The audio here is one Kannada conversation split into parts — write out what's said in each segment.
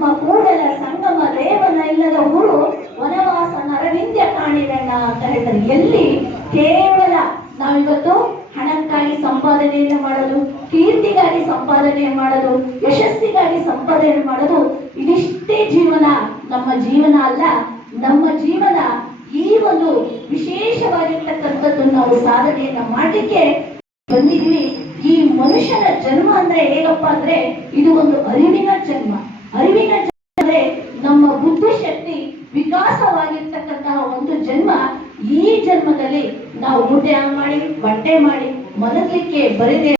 ನಮ್ಮ ಕೂಡಲ ಸಂಗಮ ದೇವನ ಇಲ್ಲದ ಊರು ವನವಾಸ ನರವಿಂದ್ಯ ಕಾಣಿರಣ್ಣ ಅಂತ ಹೇಳ್ತಾರೆ. ಎಲ್ಲಿ ಕೇವಲ ನಾವಿವತ್ತು ಹಣಕ್ಕಾಗಿ ಸಂಪಾದನೆಯನ್ನು ಮಾಡೋದು, ಕೀರ್ತಿಗಾಗಿ ಸಂಪಾದನೆ ಮಾಡೋದು, ಯಶಸ್ಸಿಗಾಗಿ ಸಂಪಾದನೆ ಮಾಡೋದು, ಇದಿಷ್ಟೇ ಜೀವನ. ನಮ್ಮ ಜೀವನ ಅಲ್ಲ. ನಮ್ಮ ಜೀವನ ಈ ಒಂದು ವಿಶೇಷವಾಗಿರ್ತಕ್ಕಂಥದ್ದು ನಾವು ಸಾಧನೆಯನ್ನ ಮಾಡಲಿಕ್ಕೆ ಬಂದಿದ್ವಿ. ಈ ಮನುಷ್ಯನ ಜನ್ಮ ಅಂದ್ರೆ ಹೇಗಪ್ಪ ಅಂದ್ರೆ ಇದು ಒಂದು ಅರಿವಿನ ಜನ್ಮ. ಅರಿವಿನ ಜನ್ಮ ಅಂದ್ರೆ ನಮ್ಮ ಬುದ್ಧಿಶಕ್ತಿ ವಿಕಾಸವಾಗಿರ್ತಕ್ಕಂತಹ ಒಂದು ಜನ್ಮ. ಈ ಜನ್ಮದಲ್ಲಿ ನಾವು ಊಟ ಮಾಡಿ ಬಟ್ಟೆ ಮಾಡಿ ಮಲಗಲಿಕ್ಕೆ ಬರದೆ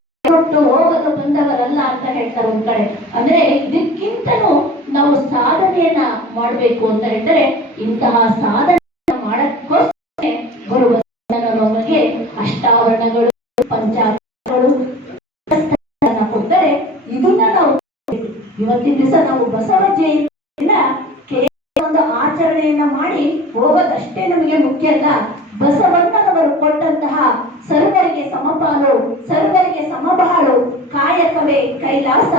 ಹೋಗಲು ಬಂದವರಲ್ಲ ಅಂತ ಹೇಳ್ತಾರೆ ಒಂದ್ ಕಡೆ. ಅಂದ್ರೆ ಇದಕ್ಕಿಂತಲೂ ನಾವು ಸಾಧನೆಯನ್ನ ಮಾಡಬೇಕು ಅಂತ ಹೇಳ್ತಾರೆ. ಇಂತಹ ಸಾಧನೆ ಮಾಡಕ್ಕೋಸ್ಕರ ಬರುವ ನಮಗೆ ಅಷ್ಟಾವರಣಗಳು, ಪಂಚಾಕ್ಷರಗಳು ಕೊಡ್ತಾರೆ. ಇದನ್ನ ನಾವು ಇವತ್ತಿನ ದಿವಸ ನಾವು ಬಸವ ಜಯಂತಿಯಿಂದ ಒಂದು ಆಚರಣೆಯನ್ನ ಮಾಡಿ ಹೋಗೋದಷ್ಟೇ ನಮಗೆ ಮುಖ್ಯ ಅಲ್ಲ. ಬಸವಣ್ಣನವರು ಕೊಟ್ಟಂತಹ ಸರ್ವರಿಗೆ ಸಮಪಾಲು, ಸರ್ವರಿಗೆ ಸಮಬಾಳು, ಕಾಯಕವೇ ಕೈಲಾಸ,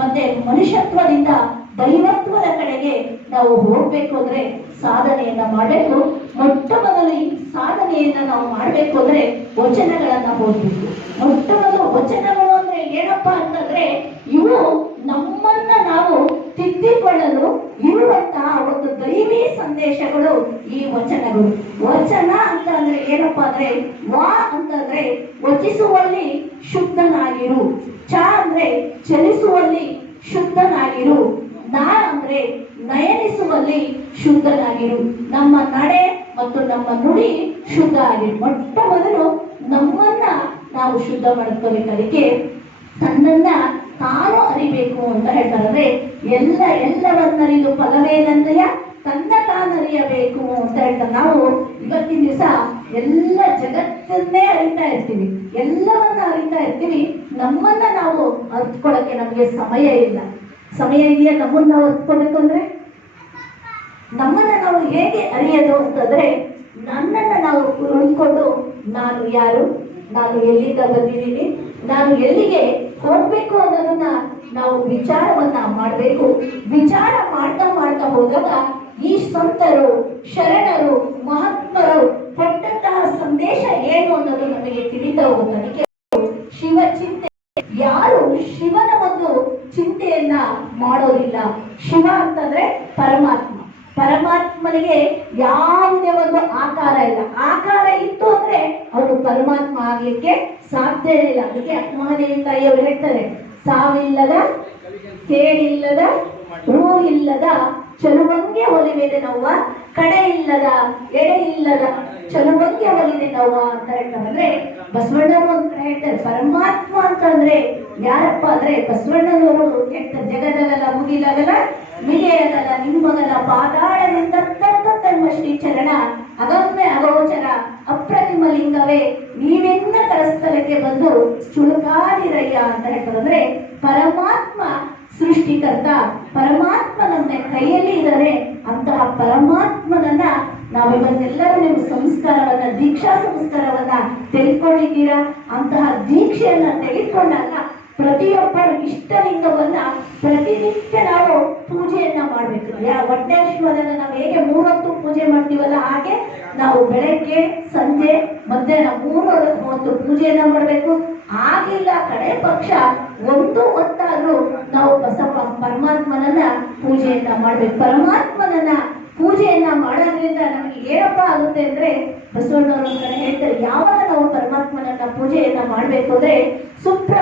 ಮತ್ತೆ ಮನುಷ್ಯತ್ವದಿಂದ ದೈವತ್ವದ ಕಡೆಗೆ ನಾವು ಹೋಗ್ಬೇಕು ಅಂದ್ರೆ ಸಾಧನೆಯನ್ನ ಮಾಡಬೇಕು. ಮೊಟ್ಟ ಮೊದಲು ಈ ಸಾಧನೆಯನ್ನ ನಾವು ಮಾಡಬೇಕು ಅಂದ್ರೆ ವಚನಗಳನ್ನ ಓದಬೇಕು. ಮೊಟ್ಟ ಮೊದಲು ವಚನಗಳು ಅಂದ್ರೆ ಏನಪ್ಪಾ ಅಂತಂದ್ರೆ ಇವು ನಮ್ಮನ್ನ ನಾವು ತಿದ್ದಿಕೊಳ್ಳಲು ಇರುವಂತಹ ಒಂದು ದೈವಿ ಸಂದೇಶಗಳು ಈ ವಚನಗಳು. ವಚನ ಅಂತ ಅಂದ್ರೆ ಏನಪ್ಪಾ ಅಂದ್ರೆ ವಾ ಅಂತಂದ್ರೆ ವಚಿಸುವಲ್ಲಿ ಶುದ್ಧನಾಗಿರು, ಚ ಅಂದ್ರೆ ಚಲಿಸುವಲ್ಲಿ ಶುದ್ಧನಾಗಿರು, ನಾ ಅಂದ್ರೆ ನಯನಿಸುವಲ್ಲಿ ಶುದ್ಧನಾಗಿರು. ನಮ್ಮ ನಡೆ ಮತ್ತು ನಮ್ಮ ನುಡಿ ಶುದ್ಧ ಆಗಿರು. ಮೊಟ್ಟ ಮೊದಲು ನಮ್ಮನ್ನ ನಾವು ಶುದ್ಧ ಮಾಡ್ಕೋಬೇಕು. ಅದಕ್ಕೆ ತನ್ನನ್ನ ತಾನು ಅರಿಬೇಕು ಅಂತ ಹೇಳ್ತಾರೆ. ಅಂದ್ರೆ ಎಲ್ಲವನ್ನರಿದು ಫಲವೇನಂದಯ ತನ್ನ ತಾನರಿಯಬೇಕು ಅಂತ ಹೇಳ್ತಾರೆ. ನಾವು ಇವತ್ತಿನ ದಿವಸ ಎಲ್ಲ ಜಗತ್ತನ್ನೇ ಅರಿತಾ ಇರ್ತೀವಿ, ಎಲ್ಲವನ್ನ ಅರಿತಾ ಇರ್ತೀವಿ. ನಮ್ಮನ್ನ ನಾವು ಅರ್ತ್ಕೊಳ್ಳಕ್ಕೆ ನಮಗೆ ಸಮಯ ಇಲ್ಲ. ಸಮಯ ಇದೆಯಾ ನಮ್ಮನ್ನ ನಾವು ಅರ್ತ್ಕೊಳ್ಬೇಕು ಅಂದ್ರೆ? ನಮ್ಮನ್ನ ನಾವು ಹೇಗೆ ಅರಿಯೋದು ಅಂತಂದ್ರೆ ನನ್ನನ್ನ ನಾವು ಉಳ್ಕೊಂಡು ನಾನು ಯಾರು, ನಾನು ಎಲ್ಲಿಂದ ಬಂದಿದ್ದೀನಿ, ನಾನು ಎಲ್ಲಿಗೆ ಹೋಗ್ಬೇಕು ಅನ್ನೋದನ್ನ ನಾವು ವಿಚಾರವನ್ನ ಮಾಡಬೇಕು. ವಿಚಾರ ಮಾಡ್ತಾ ಮಾಡ್ತಾ ಹೋದಾಗ ಈ ಸಂತರು, ಶರಣರು, ಮಹಾತ್ಮರು ಕೊಟ್ಟಂತಹ ಸಂದೇಶ ಏನು ಅನ್ನೋದು ನಮಗೆ ತಿಳಿತಾ ಹೋಗುತ್ತೆ. ಅದಕ್ಕೆ ಶಿವ ಚಿಂತೆ, ಯಾರು ಶಿವನ ಒಂದು ಚಿಂತೆಯನ್ನ ಮಾಡೋದಿಲ್ಲ. ಶಿವ ಅಂತಂದ್ರೆ ಪರಮಾತ್ಮ. ಪರಮಾತ್ಮನಿಗೆ ಯಾವುದೇ ಒಂದು ಆಕಾರ ಇಲ್ಲ. ಆಕಾರ ಇತ್ತು ಅಂದ್ರೆ ಅವನು ಪರಮಾತ್ಮ ಆಗ್ಲಿಕ್ಕೆ ಸಾಧ್ಯ ಇಲ್ಲ. ಅದಕ್ಕೆ ಮಹಾದೇವಿ ತಾಯಿಯವರು ಹೇಳ್ತಾರೆ, ಸಾವಿಲ್ಲದ ಕೇಳಿಲ್ಲದ ರೂ ಇಲ್ಲದ ಚಲುವಂಗೆ ಒಲಿವೆದೆ ನೋವ, ಕಡೆ ಇಲ್ಲದ ಎಡೆ ಇಲ್ಲದ ಚಲುವಂಗೆ ಒಲಿದೆ ನೋವ ಅಂತ ಹೇಳ್ತಾರೆ. ಅಂದ್ರೆ ಬಸವಣ್ಣವರು ಒಂದ್ ಕಡೆ ಹೇಳ್ತಾರೆ ಪರಮಾತ್ಮ ಅಂತಂದ್ರೆ ಯಾರಪ್ಪ ಅಂದ್ರೆ ಬಸವಣ್ಣನವರು ಹೇಳ್ತಾರೆ, ಜಗದಗಲ ಮುಗಿಲಗಲ ಮಿಲಿಯಗಲ ನಿಮ್ಮಗಲ ಪಾದಾಳದಿಂದ ತಮ್ಮ ಶ್ರೀ ಚರಣ ಅಗಮ್ಯ ಅಗೋಚರ ಅಪ್ರತಿಮ ಲಿಂಗವೇ ನೀವೆನ್ನ ಕರಸ್ಥಲಕ್ಕೆ ಬಂದು ಚುಳುಕಾದಿರಯ್ಯ ಅಂತ ಹೇಳ್ತಾರೆ. ಅಂದ್ರೆ ಪರಮಾತ್ಮ ಸೃಷ್ಟಿಕರ್ತ, ಪರಮಾತ್ಮ ನಮ್ಮ ಕೈಯಲ್ಲಿ ಇದ್ದಾರೆ. ಅಂತಹ ಪರಮಾತ್ಮನನ್ನ ನಾವಿವತ್ತೆಲ್ಲರೂ ನೀವು ಸಂಸ್ಕಾರವನ್ನ, ದೀಕ್ಷಾ ಸಂಸ್ಕಾರವನ್ನ ತೆಗೆದುಕೊಂಡಿದ್ದೀರಾ. ಅಂತಹ ದೀಕ್ಷೆಯನ್ನ ತೆಗೆದುಕೊಂಡಾಗ ಪ್ರತಿಯೊಬ್ಬರು ಇಷ್ಟಲಿಂಗವನ್ನ ಪ್ರತಿನಿತ್ಯ ನಾವು ಪೂಜೆಯನ್ನ ಮಾಡ್ಬೇಕು. ಹೊಟ್ಟೆಶ್ವರನ ನಾವು ಹೇಗೆ 3 ಹೊತ್ತು ಪೂಜೆ ಮಾಡ್ತೀವಲ್ಲ, ಹಾಗೆ ನಾವು ಬೆಳಗ್ಗೆ, ಸಂಜೆ, ಮಧ್ಯಾಹ್ನ 3 ಹೊತ್ತು ಪೂಜೆಯನ್ನ ಮಾಡಬೇಕು. ಆಗಿಲ್ಲ ಕಡೆ ಪಕ್ಷ 1 ಹೊತ್ತಾದ್ರೂ ನಾವು ಪರಮಾತ್ಮನನ್ನ ಪೂಜೆಯನ್ನ ಮಾಡ್ಬೇಕು. ಪರಮಾತ್ಮನನ್ನ ಪೂಜೆಯನ್ನ ಮಾಡೋದ್ರಿಂದ ನಮಗೆ ಏನಪ್ಪ ಆಗುತ್ತೆ ಅಂದ್ರೆ ಬಸವಣ್ಣವರು ಹೇಳ್ತಾರೆ, ಯಾವಾಗ ನಾವು ಪರಮಾತ್ಮನನ್ನ ಪೂಜೆಯನ್ನ ಮಾಡ್ಬೇಕು ಅಂದ್ರೆ ಸುಪ್ರ